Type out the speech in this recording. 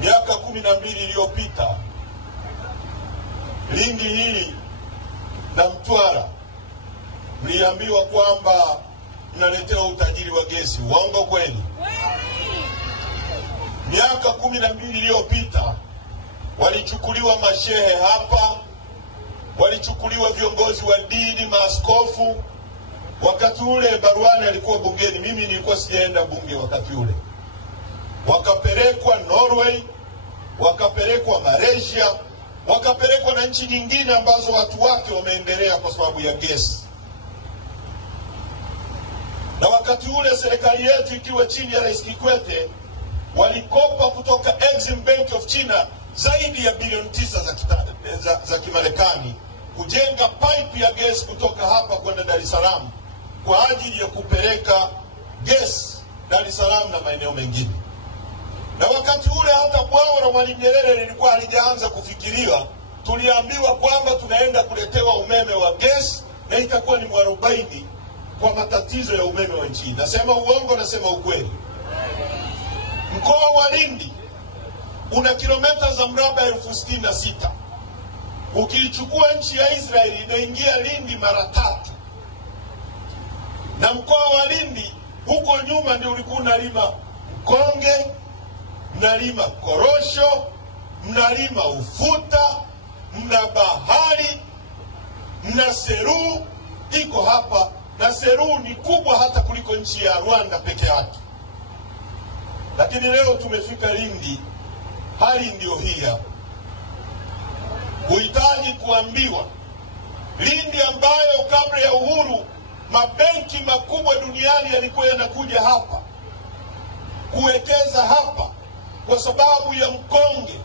Miaka 12 iliyopita Lindi hili na Mtwara mliambiwa kwamba mnaletewa utajiri wa gesi. Uongo kweli? Miaka 12 iliyopita walichukuliwa mashehe hapa, walichukuliwa viongozi wa dini, maaskofu. Wakati ule Baruani alikuwa bungeni, mimi nilikuwa sijaenda bunge wakati ule. Wakapelekwa Norway, wakapelekwa Malaysia, wakapelekwa na nchi nyingine ambazo watu wake wameendelea kwa sababu ya gesi. Na wakati ule serikali yetu ikiwa chini ya Rais Kikwete walikopa kutoka Exim Bank of China zaidi ya bilioni 9 za Kimarekani kujenga pipe ya gesi kutoka hapa kwenda Dar es Salaam kwa ajili ya kupeleka gesi Dar es Salaam na maeneo mengine. Na wakati ule hata bwawa la Mwalimu Nyerere lilikuwa halijaanza kufikiriwa. Tuliambiwa kwamba tunaenda kuletewa umeme wa gesi na itakuwa ni mwarobaini kwa matatizo ya umeme wa nchi. Nasema uongo, nasema ukweli? Mkoa wa Lindi una kilomita za mraba 66,000. Ukiichukua nchi ya Israeli inaingia Lindi mara 3. Na mkoa wa Lindi huko nyuma ndio ulikuwa unalima mkonge, mnalima korosho, mnalima ufuta, mna bahari, mna Seru iko hapa, na Seru ni kubwa hata kuliko nchi ya Rwanda peke yake. Lakini leo tumefika Lindi, hali ndio hii hapa. Huhitaji kuambiwa Lindi ambayo kabla ya uhuru mabenki makubwa duniani yalikuwa yanakuja hapa kuwekeza hapa kwa sababu ya mkonge,